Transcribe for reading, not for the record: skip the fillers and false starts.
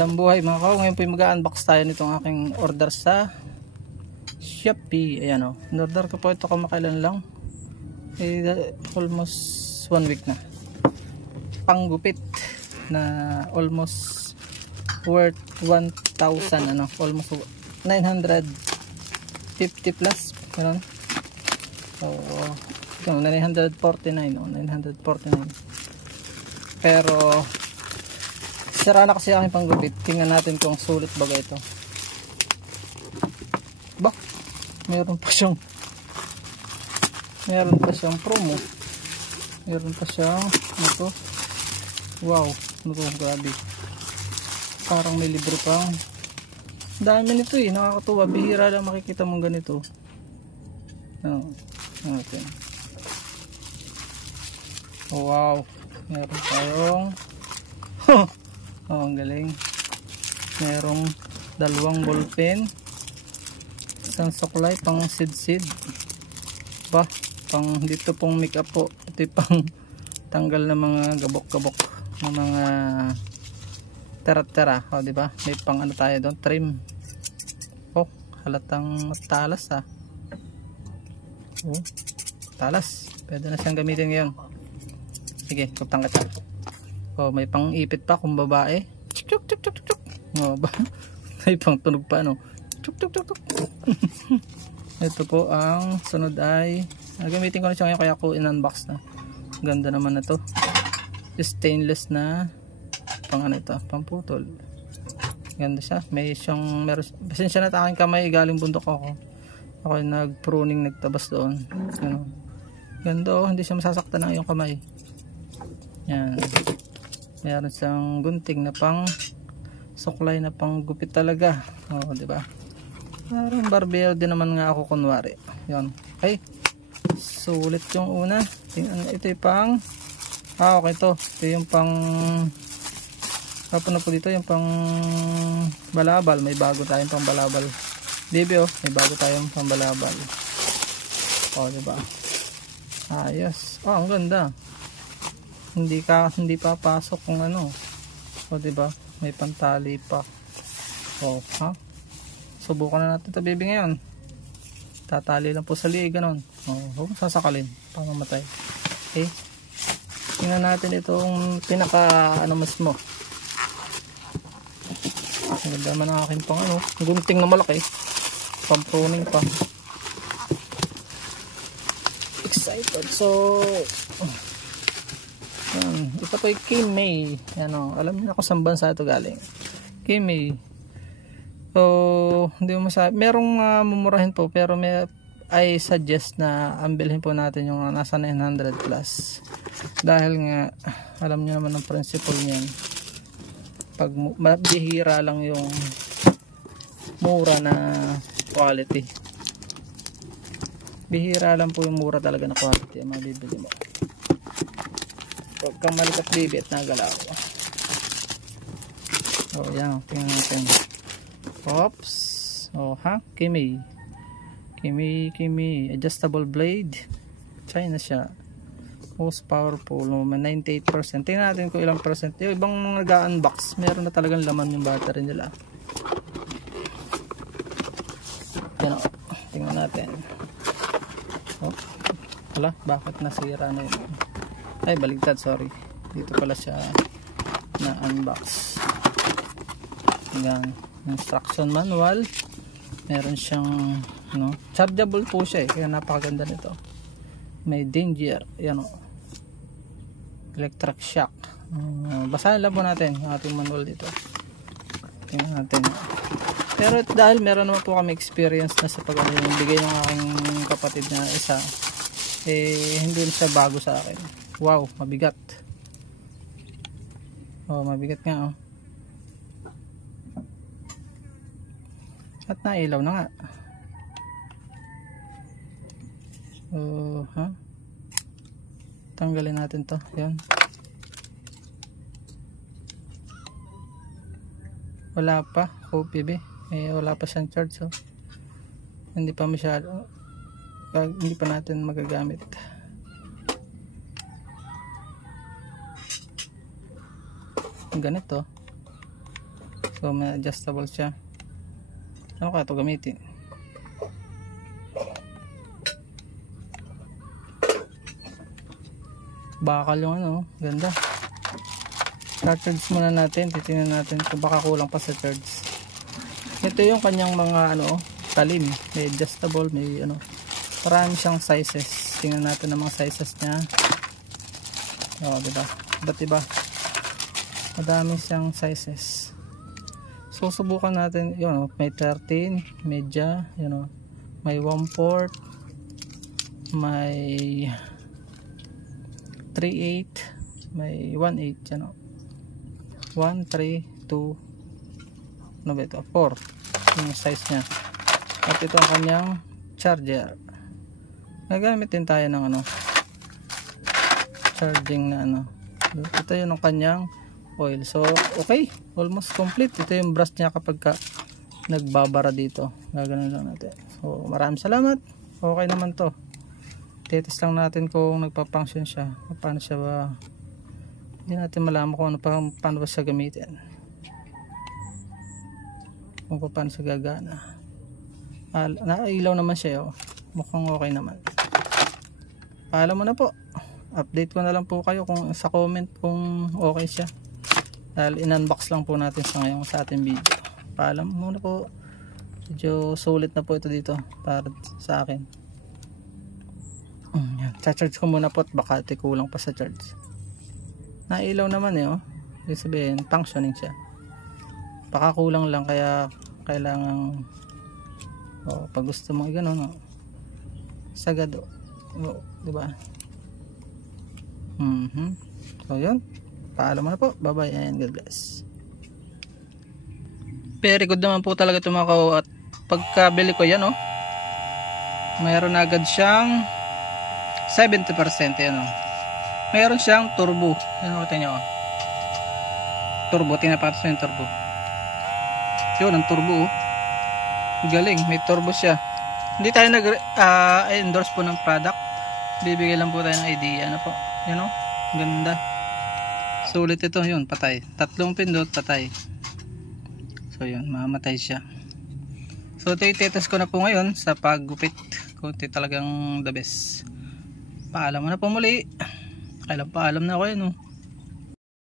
Magandang buhay mga kao. Ngayon po mag-unbox tayo nitong aking order sa Shopee. Ayan o. In-order ko po ito kamakailan lang. Almost 1 week na. Panggupit na almost worth 1,000 ano. Almost 950 plus. Ganun. So, 949 o. 949. Pero sira na kasi aking panggupit. Tingnan natin kung sulit baga ito. Ba? Meron pa siyang promo. Meron pa siyang ito. Wow, ito grabe. Parang may libre pa. Dami nito eh, nakakatuwa. Bihira lang makikita mong ganito. Okay. Wow, meron tayong ang galing. Merong 2 ballpen, isang suklay pang sid ba, pang dito pong make up po, ito pang tanggal ng mga gabok ng mga tera o diba, may pang ano tayo doon, trim. Halatang talas talas, pwede na siyang gamitin ngayon. Sige, tutang kita. May pang ipit pa kung babae. Chuk. May pang tunog pa no. Chuk. Ito po ang sunod ay gamitin ko na siya ngayon kaya ko in-unbox na. Ganda naman na to. Stainless na pang ano ito, pang putol. Ganda siya. May siyang pasensya na aking kamay galing bundok ako. Ako ay nag-pruning, nagtabas doon. Ano. Ganda hindi siya masasaktan ng iyong kamay. Yan. Meron siyang gunting na pang suklay na pang gupit talaga. Di ba? Parang barbero din naman nga ako kunwari. Yan. Ay, sulit yung una. Ito yung pang okay to. Ito yung pang na po dito yung pang balabal. May bago tayong pang balabal. Baby may bago tayong pang balabal. Di ba? Ayos. Ang ganda. Hindi papasok kung ano. Diba? May pantali pa. Subukan na natin ito baby ngayon. Tatali lang po sa liig ganon. Sasakalin pamamatay. Okay. Tingnan natin itong pinaka ano mismo. Maganda man ang aking pang ano. Gunting na malaki. Pang-pruning pa. Excited. So ito po yung Kimei. Alam niyo na kung saan bansa ito galing. Kimei. So, hindi mo masabi. Merong mumurahin po, pero I suggest na ambilhin po natin yung nasa 900 plus. Dahil nga, alam niyo naman ang principle niyan. Pag bihira lang yung mura na quality. Bihira lang po yung mura talaga na quality ang mabibili mo. Huwag kang malikat baby at nagalaw. Yan. Tingnan natin. Oops. Kimei. Adjustable blade. China siya. Most powerful. 98%. Tingnan natin kung ilang percent. Yung ibang nag-unbox, meron na talagang laman yung battery nila. Yan. Tingnan natin. Wala. Bakit nasira na yun? Ay, baligtad, sorry. Dito pala siya na-unbox. Yan. Instruction manual. Meron siyang chargeable po siya kaya napakaganda nito. May danger. Yan electric shock. Basahin lang po natin yung ating manual dito. Tingnan natin. Pero dahil meron naman po kami experience na sa pag yung bigay ng aking kapatid na isa, hindi siya bago sa akin. Wow, mabigat. Mabigat nga At nailaw na nga. Tanggalin natin to. Yan. Wala pa. OPB. Wala pa siyang charge. Hindi pa masyado. Hindi pa natin magagamit. Ganito So may adjustable siya. Ano kaya ito gamitin? Bakal yung ano, ganda. Charge muna natin, titingnan natin kung baka kulang pa sa charge. Ito yung kanyang mga ano, talim, may adjustable, may ano, marami siyang sizes. Tingnan natin ang mga sizes niya. Oh, diba? Iba't iba. Madami siyang sizes. So subukan natin, yun, may 13, media, yun, may 1/4, may 3/8, may 1/8, yan o. 1, 3, 2, ano ba ito? 4 yung size nya. At ito ang kanyang charger. Nagamit din tayo ng ano, charging na ano. Ito yun ang kanyang oil. So okay, almost complete. Ito yung brush nya kapag ka nagbabara dito. Gaganon lang natin. So maraming salamat. Okay naman to. Titest lang natin kung nagpa-function siya. Paano siya ba, hindi natin malaman kung ano paano ba siya gamitin, kung paano siya gagana. Nailaw naman siya, oh. Mukhang okay naman. Paalam mo na po. Update ko na lang po kayo kung sa comment kung okay siya, dahil in-unbox lang po natin sa ngayon sa ating video. Paalam muna po. Medyo sulit na po ito dito para sa akin. Cha-charge ko muna po at baka kulang pa sa charge. Nailaw naman oh. Ibig sabihin functioning siya. Baka kulang lang, kaya kailangan pag gusto mo gano'n sagad diba? So yun, paalam mo na po. Bye bye and God bless. Very good naman po talaga ito mga ka. At pagkabili ko yan mayroon agad siyang 70%. Yan mayroon siyang turbo. Yan ulitin nyo turbo, tinapakita yung turbo. Yun ang turbo galing, may turbo siya. Hindi tayo nag-endorse po ng product, bibigay lang po tayo ng idea. Ano po, yan ganda, sulit ito. Yun, patay, 3 pindot patay. So yun, mamatay siya. So titest ko na po ngayon sa paggupit kung talagang the best. Paalam mo na po muli. Kailan paalam na ako yun